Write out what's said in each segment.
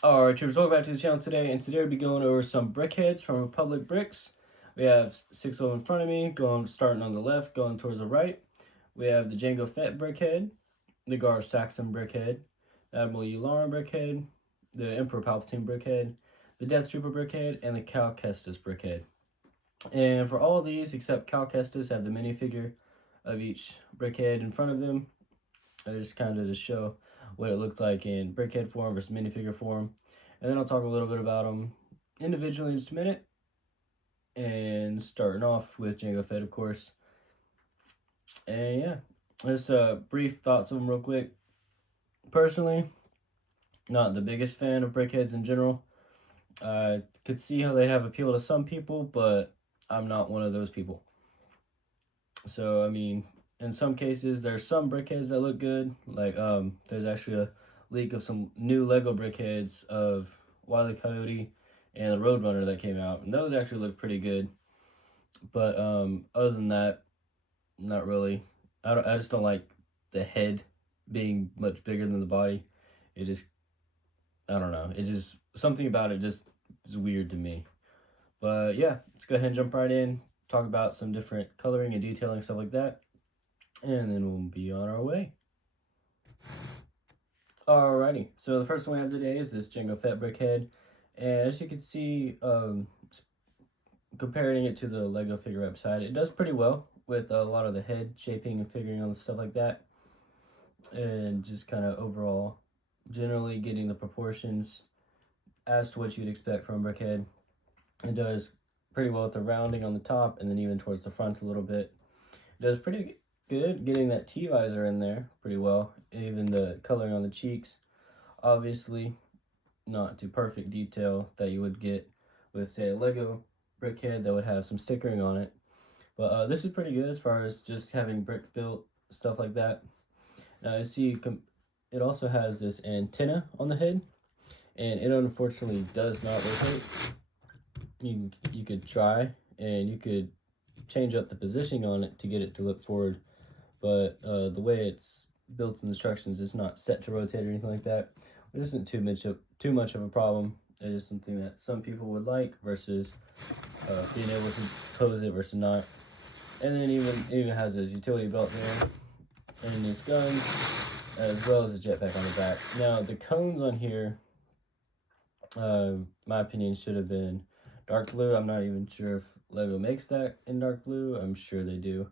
Alright, troopers, welcome back to the channel today, and today we'll be going over some Brickheads from Republic Bricks. We have 6 of them in front of me, starting on the left, going towards the right. We have the Django Fett Brickhead, the Gar Saxon Brickhead, Admiral Yularen Brickhead, the Emperor Palpatine Brickhead, the Death Trooper Brickhead, and the Cal Kestis Brickhead. And for all of these, except Cal Kestis, have the minifigure of each Brickhead in front of them. Just kind of to show what it looked like in brickhead form versus minifigure form. And then I'll talk a little bit about them individually in just a minute. And starting off with Django Fett, of course. And yeah, just brief thoughts of them real quick. Personally, not the biggest fan of brickheads in general. I could see how they have appeal to some people, but I'm not one of those people. So, I mean, in some cases, there's some brickheads that look good. Like, there's actually a leak of some new Lego brickheads of Wile E. Coyote and the Roadrunner that came out, and those actually look pretty good. But other than that, not really. I just don't like the head being much bigger than the body. It just, I don't know. It's just something about it just is weird to me. But yeah, let's go ahead and jump right in. Talk about some different coloring and detailing, stuff like that. And then we'll be on our way. Alrighty, so the first one we have today is this Django Fett Brickhead. And as you can see, comparing it to the Lego figure website, it does pretty well with a lot of the head shaping and figuring on stuff like that. And just kind of overall, generally getting the proportions as to what you'd expect from a brickhead. It does pretty well with the rounding on the top and then even towards the front a little bit. It does pretty good getting that T-visor in there pretty well. Even the coloring on the cheeks, obviously not to perfect detail that you would get with, say, a Lego brickhead that would have some stickering on it. But this is pretty good as far as just having brick built, stuff like that. Now I see it also has this antenna on the head, and it unfortunately does not rotate. You could try, and you could change up the positioning on it to get it to look forward, but the way it's built in instructions is not set to rotate or anything like that, which isn't too much of a problem. It is something that some people would like versus being able to pose it versus not. And then even has his utility belt there and his guns, as well as a jetpack on the back. Now the cones on here, my opinion, should have been dark blue. I'm not even sure if Lego makes that in dark blue. I'm sure they do,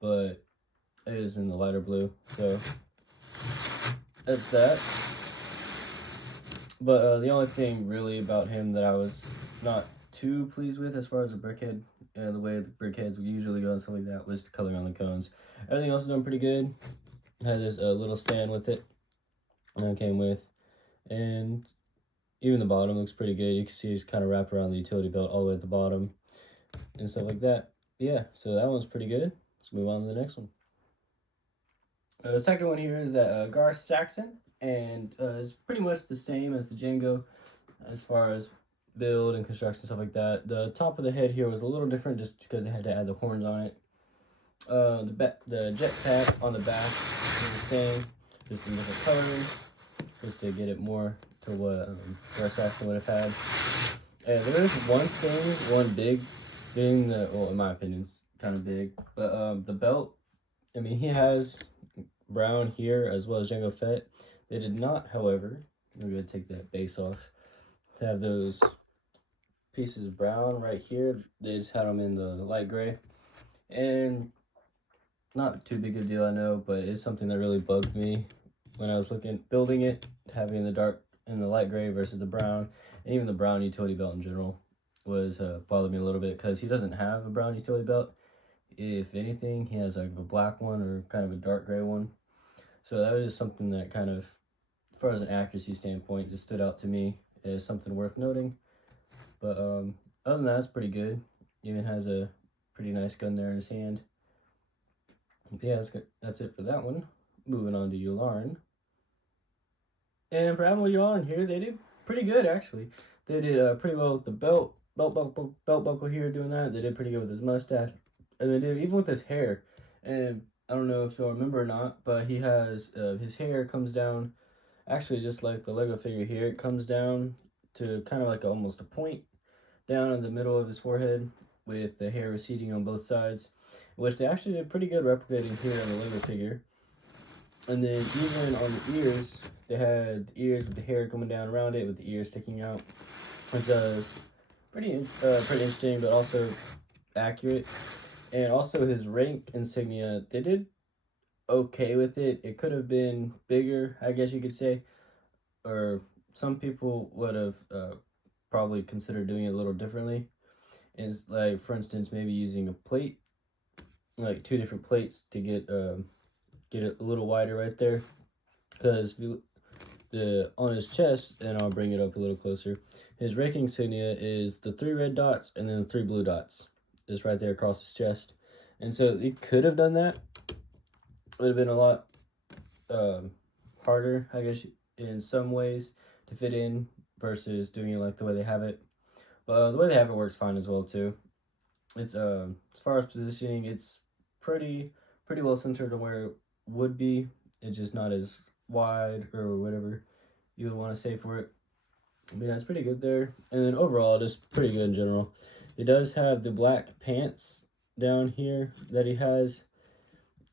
but it is in the lighter blue, so that's that. But the only thing really about him that I was not too pleased with as far as the brickhead, the way the brickheads would usually go and stuff like that, was the coloring on the cones. Everything else is doing pretty good. Had this little stand with it that it came with, and even the bottom looks pretty good. You can see it's kind of wrapped around the utility belt all the way at the bottom and stuff like that. Yeah, so that one's pretty good. Let's move on to the next one. The second one here is that Gar Saxon, and it's pretty much the same as the Django as far as build and construction, stuff like that. The top of the head here was a little different just because they had to add the horns on it. The jetpack on the back is the same, just some different coloring, just to get it more to what Gar Saxon would have had. And there is one big thing that, well, in my opinion, is kind of big, but the belt. I mean, he has brown here as well as Django Fett. They did not, however, we're going to take that base off, to have those pieces of brown right here. They just had them in the light gray, and not too big a deal, I know, but it's something that really bugged me when I was building it, having the dark and the light gray versus the brown, and even the brown utility belt in general was bothered me a little bit, because he doesn't have a brown utility belt. If anything, he has like a black one or kind of a dark gray one. So that was just something that kind of, as far as an accuracy standpoint, just stood out to me as something worth noting. But other than that, it's pretty good. Even has a pretty nice gun there in his hand. Yeah, that's it for that one. Moving on to Yularen. And for Admiral Yularen here, they did pretty good, actually. They did pretty well with the belt buckle here, doing that. They did pretty good with his mustache. And they did even with his hair. And I don't know if you'll remember or not, but he has his hair comes down Actually, just like the Lego figure here, it comes down to kind of like almost a point down in the middle of his forehead with the hair receding on both sides, which they actually did pretty good replicating here on the Lego figure. And then even on the ears, they had the ears with the hair coming down around it with the ears sticking out, which is pretty interesting, but also accurate. And also his rank insignia, they did okay with it. It could have been bigger, I guess you could say, or some people would have probably considered doing it a little differently. Is like, for instance, maybe using a plate, like two different plates to get it a little wider right there, because the on his chest, and I'll bring it up a little closer. His rank insignia is the 3 red dots and then the 3 blue dots, just right there across his chest. And so he could have done that. It would have been a lot harder, I guess, in some ways to fit in versus doing it like the way they have it. But the way they have it works fine as well too. It's as far as positioning, it's pretty well centered on where it would be. It's just not as wide or whatever you would want to say for it. But yeah, it's pretty good there. And then overall, just pretty good in general. It does have the black pants down here that he has,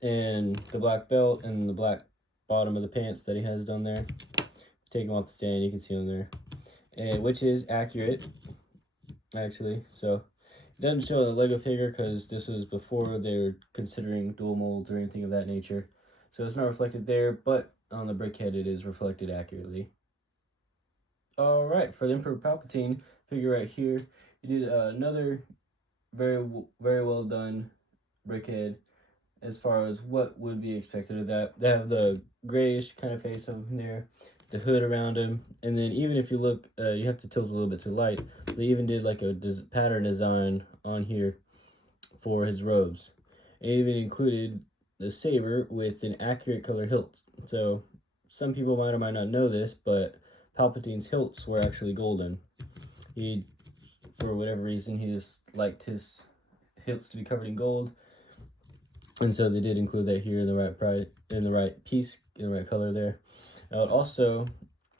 and the black belt and the black bottom of the pants that he has down there. Take them off the stand, you can see them there, and which is accurate actually. So it doesn't show the Lego figure because this was before they were considering dual molds or anything of that nature, so it's not reflected there, but on the Brickhead it is reflected accurately. All right, for the Emperor Palpatine figure right here, he did another very well done Brickhead as far as what would be expected of that. They have the grayish kind of face over there, the hood around him, and then even if you look, you have to tilt a little bit to the light. They even did like a pattern design on here for his robes. It even included the saber with an accurate color hilt. So some people might or might not know this, but Palpatine's hilts were actually golden. He, for whatever reason, he just liked his hilts to be covered in gold. And so they did include that here in the right piece, in the right color there. Also,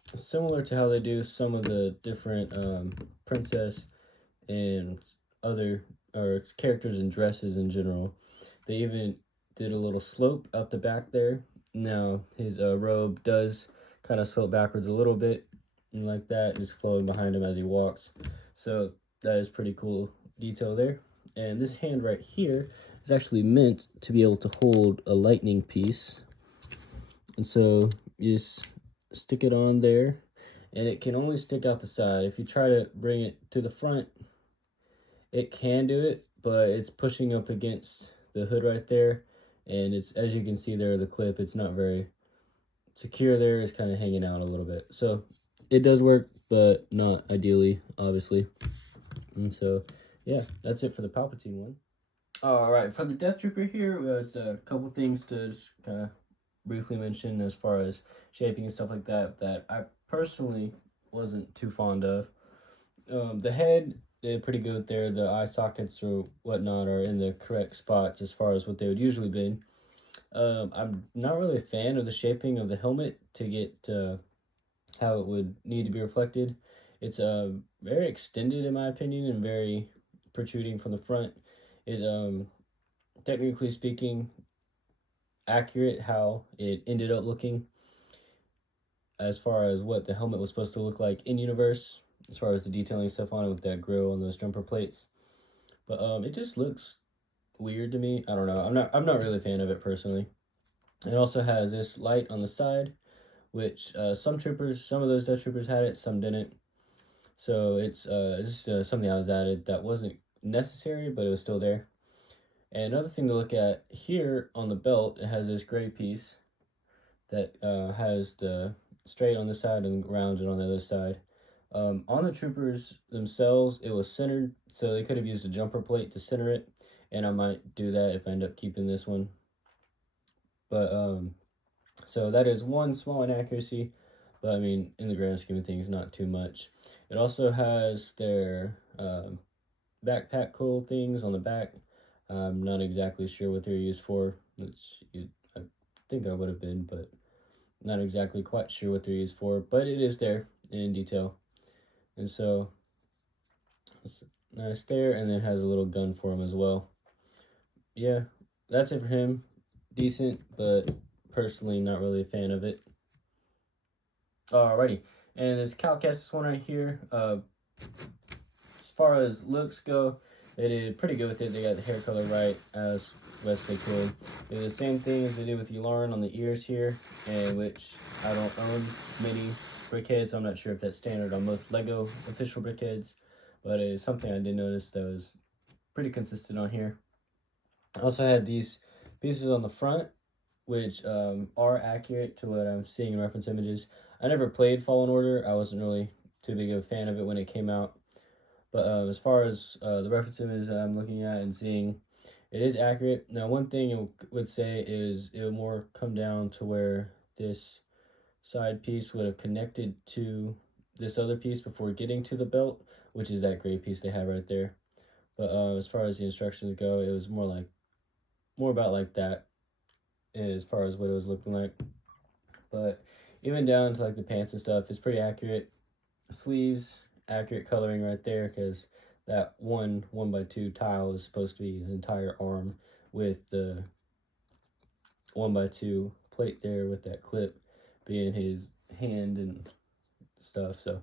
similar to how they do some of the different princess and other characters and dresses in general, they even did a little slope out the back there. Now his robe does kind of slope backwards a little bit, and like that, just flowing behind him as he walks. So that is pretty cool detail there. And this hand right here is actually meant to be able to hold a lightning piece. And so you just stick it on there, and it can only stick out the side. If you try to bring it to the front, it can do it, but it's pushing up against the hood right there. And it's, as you can see there, the clip, it's not very secure there. It's kind of hanging out a little bit. So it does work, but not ideally, obviously. And so, yeah, that's it for the Palpatine one. All right, for the Death Trooper here, there's a couple things to just kind of briefly mention as far as shaping and stuff like that I personally wasn't too fond of. The head, they're pretty good there. The eye sockets or whatnot are in the correct spots as far as what they would usually be. I'm not really a fan of the shaping of the helmet to get how it would need to be reflected. It's very extended in my opinion and very protruding from the front. Is technically speaking accurate how it ended up looking as far as what the helmet was supposed to look like in universe, as far as the detailing stuff on it with that grill and those jumper plates. But it just looks weird to me. I don't know. I'm not really a fan of it personally. It also has this light on the side, which some of those Death Troopers had it, some didn't. So it's just something I was added that wasn't necessary, but it was still there. And another thing to look at here on the belt, it has this gray piece that has the straight on this side and rounded on the other side. On the troopers themselves, it was centered, so they could have used a jumper plate to center it, and I might do that if I end up keeping this one. But so that is one small inaccuracy, but I mean, in the grand scheme of things, not too much. It also has their backpack cool things on the back. I'm not exactly sure what they're used for, which I think I would have been, but Not exactly quite sure what they're used for, but it is there in detail. And so it's nice there, and then has a little gun for him as well. Yeah, that's it for him. Decent, but personally not really a fan of it. Alrighty, and this Calcastis one right here. As far as looks go, they did pretty good with it. They got the hair color right as best they could. They did the same thing as they did with Yularen on the ears here, and which I don't own many Brickheads, so I'm not sure if that's standard on most LEGO official Brickheads, but it's something I did notice that was pretty consistent on here. I also had these pieces on the front, which are accurate to what I'm seeing in reference images. I never played Fallen Order. I wasn't really too big of a fan of it when it came out. But as far as the reference images that I'm looking at and seeing, it is accurate. Now, one thing I would say is it would more come down to where this side piece would have connected to this other piece before getting to the belt, which is that gray piece they have right there. But as far as the instructions go, it was more about like that as far as what it was looking like. But even down to like the pants and stuff, it's pretty accurate. Sleeves, accurate coloring right there, because that 1x2 tile is supposed to be his entire arm, with the 1x2 plate there with that clip being his hand and stuff. So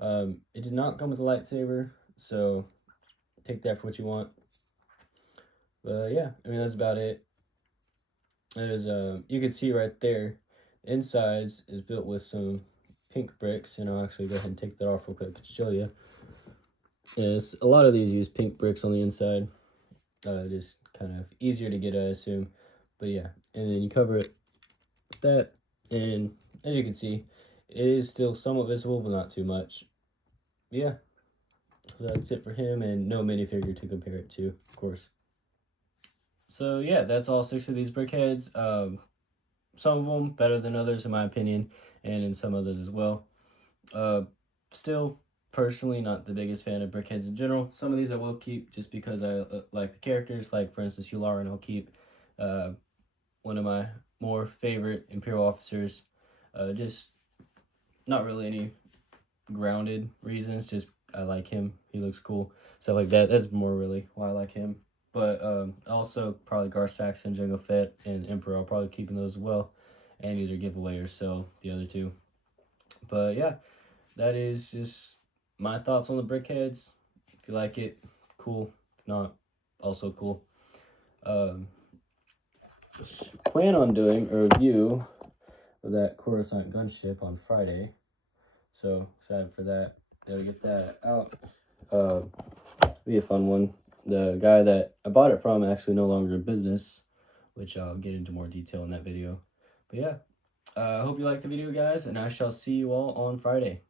it did not come with a lightsaber, so take that for what you want. But yeah, I mean, that's about it. There's you can see right there, insides is built with some pink bricks, and I'll actually go ahead and take that off real quick to show you. Yes, a lot of these use pink bricks on the inside. Just kind of easier to get, I assume. But yeah, and then you cover it with that, and as you can see, it is still somewhat visible, but not too much. Yeah, so that's it for him, and no minifigure to compare it to, of course. So yeah, that's all 6 of these Brickheads. Some of them better than others, in my opinion, and in some others as well. Still, personally, not the biggest fan of Brickheads in general. Some of these I will keep just because I like the characters. Like, for instance, Yularen, I'll keep. One of my more favorite Imperial officers. Just not really any grounded reasons. Just I like him. He looks cool. Stuff like that. That's more really why I like him. But also probably Gar Saxon, Django Fett, and Emperor. I'll probably keep those as well, and either give away or sell the other two. But yeah, that is just my thoughts on the Brickheads. If you like it, cool. If not, also cool. Plan on doing a review of that Coruscant gunship on Friday. So excited for that. Gotta get that out. Be a fun one. The guy that I bought it from actually no longer in business, which I'll get into more detail in that video. But yeah, I hope you liked the video, guys, and I shall see you all on Friday.